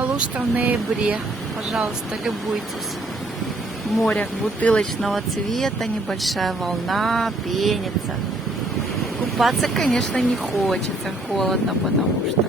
Алушта в ноябре. Пожалуйста, любуйтесь. Море бутылочного цвета, небольшая волна, пенится. Купаться, конечно, не хочется, холодно, потому что